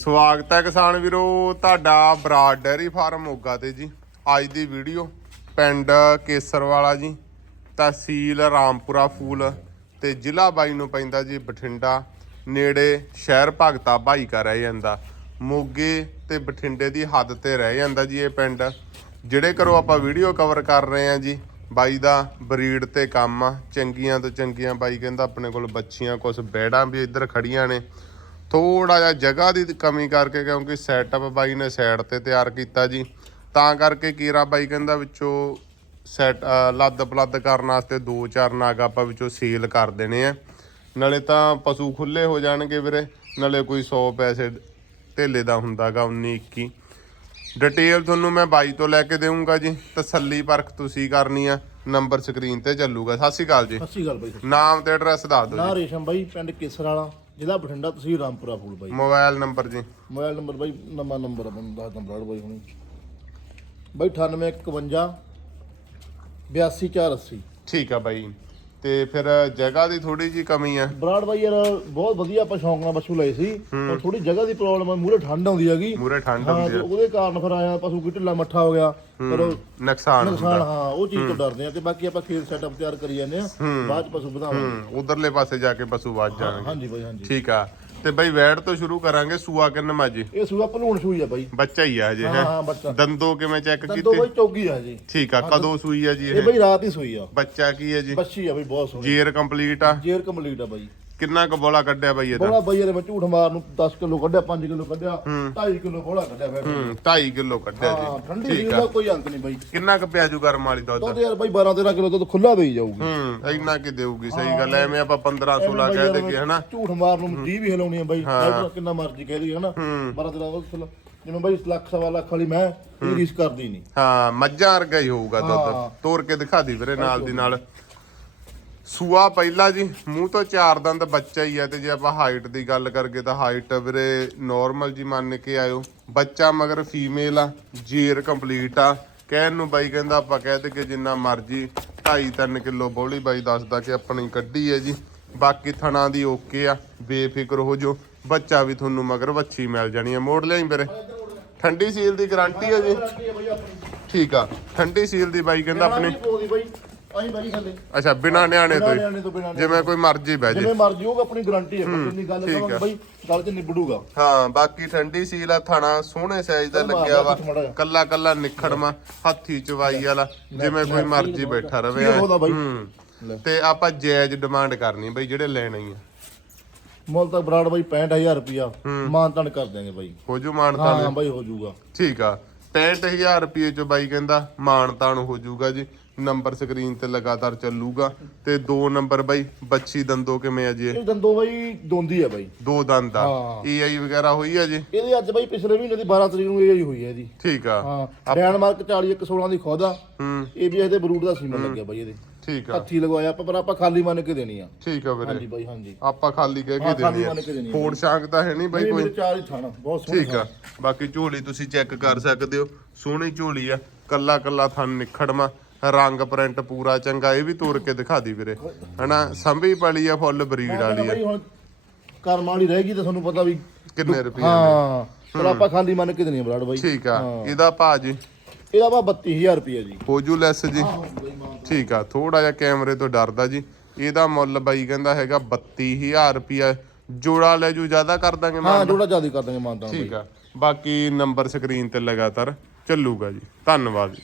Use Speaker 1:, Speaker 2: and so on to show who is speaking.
Speaker 1: ਸਵਾਗਤ ਹੈ ਕਿਸਾਨ ਵੀਰੋ, ਤੁਹਾਡਾ ਬਰਾਡ ਡੈਰੀ ਫਾਰਮ ਮੋਗਾ ਤੇ ਜੀ। ਅੱਜ ਦੀ ਵੀਡੀਓ ਪਿੰਡ ਕੇਸਰਵਾਲਾ ਜੀ, ਤਹਿਸੀਲ ਰਾਮਪੁਰਾ ਫੂਲ ਤੇ ਜ਼ਿਲ੍ਹਾ ਬਾਈ ਨੂੰ ਪੈਂਦਾ ਜੀ ਬਠਿੰਡਾ। ਨੇੜੇ ਸ਼ਹਿਰ ਭਗਤਾ ਭਾਈ ਕਾ ਰਹਿ ਜਾਂਦਾ। ਮੋਗੇ ਤੇ ਬਠਿੰਡੇ ਦੀ ਹੱਦ ਤੇ ਰਹਿ ਜਾਂਦਾ ਜੀ ਇਹ ਪਿੰਡ। ਜਿਹੜੇ ਕਰੋ ਆਪਾਂ ਵੀਡੀਓ ਕਵਰ ਕਰ ਰਹੇ ਹਾਂ ਜੀ, ਬਾਈ ਦਾ ਬਰੀਡ ਤੇ ਕੰਮ ਆ, ਚੰਗੀਆਂ ਤੋਂ ਚੰਗੀਆਂ ਬਾਈ ਕਹਿੰਦਾ ਆਪਣੇ ਕੋਲ ਬੱਚੀਆਂ ਕੁਝ ਬੈੜਾਂ ਵੀ ਇੱਧਰ ਖੜੀਆਂ ਨੇ। ਥੋੜਾ ਜਿਹਾ ਜਗ੍ਹਾ ਦੀ ਕਮੀ ਕਰਕੇ ਕਿਉਂਕਿ ਸੈਟਅਪ ਬਾਈ ਨੇ ਸਾਈਡ ਤੇ ਤਿਆਰ ਕੀਤਾ ਜੀ। ਤਾਂ ਕਰਕੇ ਕੀਰਾ ਬਾਈ ਕਹਿੰਦਾ ਵਿੱਚੋਂ ਸੈਟ ਲੱਦ ਪਲੱਦ ਕਰਨ ਵਾਸਤੇ ਦੋ ਚਾਰ ਨਾਗ ਆਪਾਂ ਵਿੱਚੋਂ ਸੇਲ ਕਰ ਦੇਣੇ ਆ। ਨਾਲੇ ਤਾਂ ਪਸ਼ੂ ਖੁੱਲੇ ਹੋ ਜਾਣਗੇ ਵੀਰੇ। ਨਾਲੇ ਕੋਈ 100 ਪੈਸੇ ਧੇਲੇ ਦਾ ਹੁੰਦਾਗਾ 19 21 ਡਿਟੇਲ ਤੁਹਾਨੂੰ ਮੈਂ ਬਾਈ ਤੋਂ ਲੈ ਕੇ ਦੇਵਾਂਗਾ ਜੀ। ਤਸੱਲੀ ਪਰਖ ਤੁਸੀਂ ਕਰਨੀ ਆ। ਨੰਬਰ ਸਕਰੀਨ ਤੇ ਚੱਲੂਗਾ। ਸਤਿ ਸ਼੍ਰੀ ਅਕਾਲ ਜੀ।
Speaker 2: ਸਤਿ ਸ਼੍ਰੀ ਅਕਾਲ ਬਾਈ
Speaker 1: ਨਾਮ ਤੇ ਐਡਰੈਸ ਦੱਸ ਦਿਓ
Speaker 2: ਨਾ
Speaker 1: ਜੀ
Speaker 2: ਰੇਸ਼ਮ ਬਾਈ ਪਿੰਡ ਕੇਸਰ ਵਾਲਾ। ਜ਼ਿਲ੍ਹਾ ਬਠਿੰਡਾ ਤਹਿਸੀਲ ਰਾਮਪੁਰਾ ਫੂਲ ਬਾਈ।
Speaker 1: ਮੋਬਾਈਲ ਨੰਬਰ ਜੀ।
Speaker 2: ਮੋਬਾਈਲ ਨੰਬਰ ਬਾਈ ਨਵਾਂ ਨੰਬਰ ਆ ਦੱਸ ਨੰਬਰ ਬਾਈ ਹੁਣੀ। ਬਾਈ 9851 82480
Speaker 1: ਠੀਕ ਆ ਬਾਈ। ਤੇ ਫਿਰ ਜਗ੍ਹਾ ਦੀ ਥੋੜੀ ਜੀ ਕਮੀ ਆ।
Speaker 2: ਬਰਾੜ ਬਾਈ ਯਾਰ ਬਹੁਤ ਵਧੀਆ ਆਪਾਂ ਸ਼ੌਂਕ ਨਾਲ ਪਸ਼ੂ ਲਏ ਸੀ। ਪਰ ਥੋੜੀ ਜਗ੍ਹਾ ਦੀ ਪ੍ਰੋਬਲਮ ਆ ਮੂਰੇ ਠੰਡ ਆਉਂਦੀ ਹੈਗੀ।
Speaker 1: ਮੂਰੇ ਠੰਡ
Speaker 2: ਤੇ
Speaker 1: ਆ।
Speaker 2: ਉਹਦੇ ਕਾਰਨ ਫਿਰ ਆਇਆ ਪਸ਼ੂ ਕੀ ਢਿੱਲਾ ਮੱਠਾ ਹੋ ਗਿਆ। ਪਰ
Speaker 1: ਨੁਕਸਾਨ
Speaker 2: ਨੁਕਸਾਨ ਹਾਂ ਉਹ ਚੀਜ਼ ਤੋਂ ਡਰਦੇ ਆ ਤੇ ਬਾਕੀ ਆਪਾਂ ਖੇਤ ਸੈਟਅਪ ਤਿਆਰ ਕਰੀ ਜਾਂਦੇ ਆ। ਬਾਅਦ ਪਸ਼ੂ ਵਧਾਵਾਂਗੇ।
Speaker 1: ਉਧਰਲੇ ਪਾਸੇ ਜਾ ਕੇ ਪਸ਼ੂ ਵੱਜ ਜਾਣਗੇ।
Speaker 2: ਹਾਂਜੀ ਬਾਈ ਹਾਂਜੀ।
Speaker 1: ਠੀਕ ਆ। ਤੇ ਬਾਈ ਵੈੜ ਤੋਂ ਸ਼ੁਰੂ ਕਰਾਂਗੇ ਸੂਆ ਕਿੰਨ ਮਾਜੀ
Speaker 2: ਇਹ ਸੂਆ ਭਲੂਣ ਸੂਈ ਆ ਬਾਈ।
Speaker 1: ਬੱਚਾ ਹੀ ਆ ਹਜੇ
Speaker 2: ਹਾਂ
Speaker 1: ਹੈ?
Speaker 2: ਹਾਂ ਬੱਚਾ।
Speaker 1: ਦੰਦੋ ਕਿਵੇਂ ਚੈੱਕ
Speaker 2: ਦੰਦੋ
Speaker 1: ਕੀਤੇ?
Speaker 2: ਬਾਈ ਚੌਗੀ ਆ ਜੀ
Speaker 1: ਠੀਕ ਆ ਕਦੋਂ ਸੂਈ ਆ ਜੀ
Speaker 2: ਇਹ
Speaker 1: ਇਹ?
Speaker 2: ਬਾਈ ਰਾਤ ਹੀ ਸੂਈ ਆ।
Speaker 1: ਬੱਚਾ ਕੀ ਹੈ ਜੀ?
Speaker 2: ਬੱਚੀ ਆ ਬਈ ਬਹੁਤ ਸੋਹਣੀ।
Speaker 1: ਜੀਰ ਕੰਪਲੀਟ ਆ?
Speaker 2: ਜੇਰ ਕੰਪਲੀਟ ਆ ਬਾਈ।
Speaker 1: ਕਿੰਨਾ ਕੁ ਬੋਲਾ ਕੱਢਿਆ ਬਾਈ ਇਹਦਾ
Speaker 2: ਬੋਲਾ ਬਾਈ ਯਾਰ ਮੈਂ ਝੂਠ ਮਾਰ ਨੂੰ 10 ਕਿਲੋ ਕੱਢਿਆ 5 ਕਿਲੋ ਕੱਢਿਆ 2.5 ਕਿਲੋ ਬੋਲਾ ਕੱਢਿਆ
Speaker 1: ਹੂੰ 2.5 ਕਿਲੋ ਕੱਢਿਆ
Speaker 2: ਹਾਂ
Speaker 1: ਜੀ
Speaker 2: ਠੰਡੀ ਸੀ
Speaker 1: ਠੀਕ
Speaker 2: ਉਹਦਾ
Speaker 1: ਆ।
Speaker 2: ਕੋਈ ਅੰਤ ਨਹੀਂ ਬਾਈ।
Speaker 1: ਕਿੰਨਾ ਕੁ ਪਿਆਜੂ ਗਰਮ ਵਾਲੀ ਦੁੱਧ?
Speaker 2: ਦੁੱਧ ਯਾਰ ਬਾਈ 12 13 ਕਿਲੋ ਦੁੱਧ ਖੁੱਲਾ ਦੇਈ ਜਾਊਗੀ।
Speaker 1: ਹੂੰ ਇੰਨਾ ਕਿ ਦੇਊਗੀ ਸਹੀ ਗੱਲ ਐਵੇਂ ਆਪਾਂ 15 16 ਕਹਿ ਦੇਗੇ ਹਨਾ?
Speaker 2: ਝੂਠ ਮਾਰ ਨੂੰ ਜੀ ਵੀ ਹਿਲਾਉਣੀ ਆ ਬਾਈ। ਕਿੰਨਾ ਮਰਜ਼ੀ ਕਹਿ ਦੀ ਹਨਾ? 12 13 ਦੁੱਧ ਖੁੱਲਾ ਜਿਵੇਂ ਬਾਈ ਲੱਖ ਸਵਾ ਲੱਖ ਵਾਲੀ ਮੈਂ ਇਹ ਰੀਸ ਕਰਦੀ ਨਹੀਂ
Speaker 1: ਹਾਂ ਮੱਝਾਂ ਵਰਗਾ ਹੀ ਹੋਊਗਾ
Speaker 2: ਹਾਂ।
Speaker 1: ਦੁੱਧ ਤੋੜ ਕੇ ਦਿਖਾ ਦੀ ਵੀਰੇ ਨਾਲ ਦੀ ਨਾਲ। ਸੂਆ ਪਹਿਲਾ ਜੀ ਮੂੰਹ ਤੋਂ ਚਾਰ ਦੰਦ ਬੱਚਾ ਹੀ ਆ ਤੇ ਜੇ ਆਪਾਂ ਹਾਈਟ ਦੀ ਗੱਲ ਕਰਗੇ ਤਾਂ ਹਾਈਟ ਵੀਰੇ ਨਾਰਮਲ ਜੀ ਮੰਨ ਕੇ ਆਇਓ। ਬੱਚਾ ਮਗਰ ਫੀਮੇਲ ਆ ਜੀਰ ਕੰਪਲੀਟ ਆ। ਕਹਿਣ ਨੂੰ ਬਾਈ ਕਹਿੰਦਾ ਆਪਾਂ ਕਹਿ ਦੇ ਕਿ ਜਿੰਨਾ ਮਰਜ਼ੀ 2.5 3 ਕਿਲੋ ਬੋਲੀ ਬਾਈ ਦੱਸਦਾ ਕਿ ਆਪਣੀ ਕੱਢੀ ਹੈ ਜੀ। ਬਾਕੀ ਥਣਾ ਦੀ ਓਕੇ ਆ ਬੇਫਿਕਰ ਹੋ ਜੋ ਬੱਚਾ ਵੀ ਤੁਹਾਨੂੰ ਮਗਰ ਵੱਛੀ ਮਿਲ ਜਾਣੀ ਆ। ਮੋੜ ਲਿਆਈ ਵੀਰੇ। ਠੰਡੀ ਸੀਲ ਦੀ ਗਾਰੰਟੀ ਹੈ ਜੀ। ਠੀਕ ਆ। ਠੰਡੀ ਸੀਲ ਦੀ ਬਾਈ ਕਹਿੰਦਾ ਆਪਣੀ
Speaker 2: ਥੱਲੇ
Speaker 1: ਅੱਛਾ ਬਿਨਾ ਨਿਆਣੇ ਤੋਂ ਹੀ?
Speaker 2: ਨਿਆਣੇ ਤੋਂ ਬਿਨਾਂ
Speaker 1: ਜਿਵੇਂ ਕੋਈ ਮਰਜ਼ੀ ਬਹਿ ਜੇ।
Speaker 2: ਜਿਵੇਂ ਮਰਜ਼ੀ ਹੋਊਗਾ ਆਪਣੀ ਗਾਰੰਟੀ ਹੈ ਜਿੰਨੀ ਗੱਲ
Speaker 1: ਠੀਕ
Speaker 2: ਕਰਾਂਗੇ
Speaker 1: ਆ।
Speaker 2: ਬਾਈ ਗੱਲ 'ਚ ਨਿਬੜੂਗਾ।
Speaker 1: ਹਾਂ ਬਾਕੀ ਠੰਡੀ ਸੀਲ ਆ ਥਾਣਾ ਸੋਹਣੇ ਸਾਈਜ਼ ਦਾ ਲੱਗਿਆ ਵਾ।
Speaker 2: ਕੁਛ ਮਾੜਾ ਜਿਹਾ।
Speaker 1: ਕੱਲਾ ਕੱਲਾ ਨਿਖੜਮਾ ਹੱਥੀ ਚਵਾਈ ਵਾਲਾ ਜਿਵੇਂ ਕੋਈ ਮਰਜ਼ੀ ਬੈਠਾ ਰਵੇ
Speaker 2: ਕੀ ਉਹਦਾ ਬਾਈ?
Speaker 1: ਹੂੰ।
Speaker 2: ਲੈ।
Speaker 1: ਤੇ ਆਪਾਂ ਜਾਇਜ਼ ਡਿਮਾਂਡ ਕਰਨੀ ਬਈ ਜਿਹੜੇ ਲੈਣਾ ਹੀ ਆ।
Speaker 2: ਮੁੱਲ ਤਾਂ ਬਰਾੜ ਬਾਈ 65000 ਰੁਪਿਆ ਮਾਨਤਨ ਕਰ ਦਿਆਂਗੇ ਬਾਈ।
Speaker 1: ਹੋ ਜੂ ਮਾਨਤਾ
Speaker 2: ਹਾਂ ਬਾਈ ਹੋ ਜਾਊਗਾ
Speaker 1: ਠੀਕ ਆ। 65000 ਰੁਪਏ ਚ ਬਾਈ ਕਹਿੰਦਾ ਮਾਨਤਾਨ ਹੋ ਜਾਊਗਾ ਜੀ। ਨੰਬਰ ਸਕਰੀਨ ਤੇ ਲਗਾਤਾਰ ਚੱਲੂਗਾ ਤੇ ਦੋ ਨੰਬਰ ਬਾਈ ਬੱਚੀ ਦੰਦੋ ਕਿਵੇਂ ਆ ਜੀ ਇਹ?
Speaker 2: ਇਹ ਦੰਦੋ ਬਾਈ ਦੋਂਦੀ ਹੈ ਬਾਈ।
Speaker 1: ਦੋ ਦੰਦ ਆ।
Speaker 2: ਹਾਂ।
Speaker 1: ਈਆਈ ਵਗੈਰਾ ਹੋਈ ਆ ਜੀ?
Speaker 2: ਇਹਦੇ ਅੱਜ ਬਾਈ ਪਿਛਲੇ ਮਹੀਨੇ ਦੀ 12 ਤਰੀਕ ਨੂੰ ਇਹ ਹੀ ਹੋਈ ਹੈ ਇਹਦੀ।
Speaker 1: ਠੀਕ ਆ।
Speaker 2: ਹਾਂ ਡੈਨਮਾਰਕ 40 ਇੱਕ 16 ਦੀ ਖੁਦ ਆ।
Speaker 1: ਹੂੰ।
Speaker 2: ਇਹ ਵੀ ਇਹਦੇ ਬਰੂਡ ਦਾ ਸੀਮਨ ਲੱਗਿਆ ਬਾਈ ਇਹਦੇ।
Speaker 1: ਠੀਕ ਆ।
Speaker 2: ਹੱਥੀ ਲਗਵਾਇਆ ਆਪਾਂ ਪਰ ਆਪਾਂ ਖਾਲੀ ਮੰਨ ਕੇ ਦੇਣੀ ਆ।
Speaker 1: ਠੀਕ ਆ ਵੀਰੇ।
Speaker 2: ਹਾਂਜੀ ਬਾਈ ਹਾਂਜੀ।
Speaker 1: ਆਪਾਂ ਖਾਲੀ ਕਹਿ ਕੇ
Speaker 2: ਹਾਂ, ਖਾਲੀ
Speaker 1: ਦੇਣੀ ਆ।
Speaker 2: ਮੰਨ ਕੇ ਦੇਣੀ ਆ।
Speaker 1: ਫੋੜ ਸ਼ਾਂਕ ਤਾਂ ਹੈ ਨਹੀਂ ਬਾਈ
Speaker 2: ਇਹ
Speaker 1: ਕੋਈ?
Speaker 2: ਮੇਰੇ ਚਾਰ ਹੀ ਥਾਣਾ ਬਹੁਤ ਸੋਹਣਾ
Speaker 1: ਠੀਕ ਆ। ਬਾਕੀ ਝੋਲੀ ਤੁਸੀਂ ਚੈੱਕ ਕਰ ਸਕਦੇ ਹੋ। ਸੋਹਣੀ ਝੋਲੀ ਆ। ਕੱਲਾ ਕੱਲਾ ਥਣ ਨਿਖੜਮਾ। ਰੰਗ ਪ੍ਰਿੰਟ ਪੂਰਾ ਚੰਗਾ ਇਹ ਵੀ ਤੋੜ ਕੇ ਦਿਖਾ ਦੀ ਵੀਰੇ। ਹਨਾ ਸੰਭੀ ਪਲੀ ਆ ਫੁੱਲ ਬਰੀਡ ਵਾਲੀ ਆ।
Speaker 2: ਬਾਈ ਹੁਣ ਕਰਮ ਵਾਲੀ ਰਹੇਗੀ ਤਾਂ ਤੁਹਾਨੂੰ ਪਤਾ ਵੀ
Speaker 1: ਕਿੰਨੇ ਰੁਪਏ
Speaker 2: ਹਾਂ ਪਰ ਆਪਾਂ ਖਾਲੀ ਮੰਨ ਕੇ ਆ ਬਰਾੜ ਬਾਈ।
Speaker 1: ਠੀਕ ਆ ਇਹਦਾ ਭਾਅ ਜੀ?
Speaker 2: ਇਹਦਾ ਵਾ 32000 ਰੁਪਿਆ ਜੀ।
Speaker 1: ਹੋਜੂ ਲੈਸ ਜੀ ਠੀਕ ਆ ਥੋੜਾ ਜਿਹਾ ਕੈਮਰੇ ਤੋਂ ਡਰਦਾ ਜੀ। ਇਹਦਾ ਮੁੱਲ ਬਾਈ ਕਹਿੰਦਾ ਹੈਗਾ 32000 ਰੁਪਿਆ ਜੋੜਾ ਲੈ ਜੂ ਜ਼ਿਆਦਾ ਕਰ ਦਾਂਗੇ
Speaker 2: ਹਾਂ
Speaker 1: ਮਾਨ
Speaker 2: ਜੋੜਾ ਜ਼ਿਆਦਾ ਕਰ ਦਾਂਗੇ ਮਾਨਤਾ
Speaker 1: ਠੀਕ ਆ ਬਾਕੀ ਨੰਬਰ ਸਕਰੀਨ ਤੇ ਲਗਾਤਾਰ ਚੱਲੂਗਾ ਜੀ। ਧੰਨਵਾਦ ਜੀ।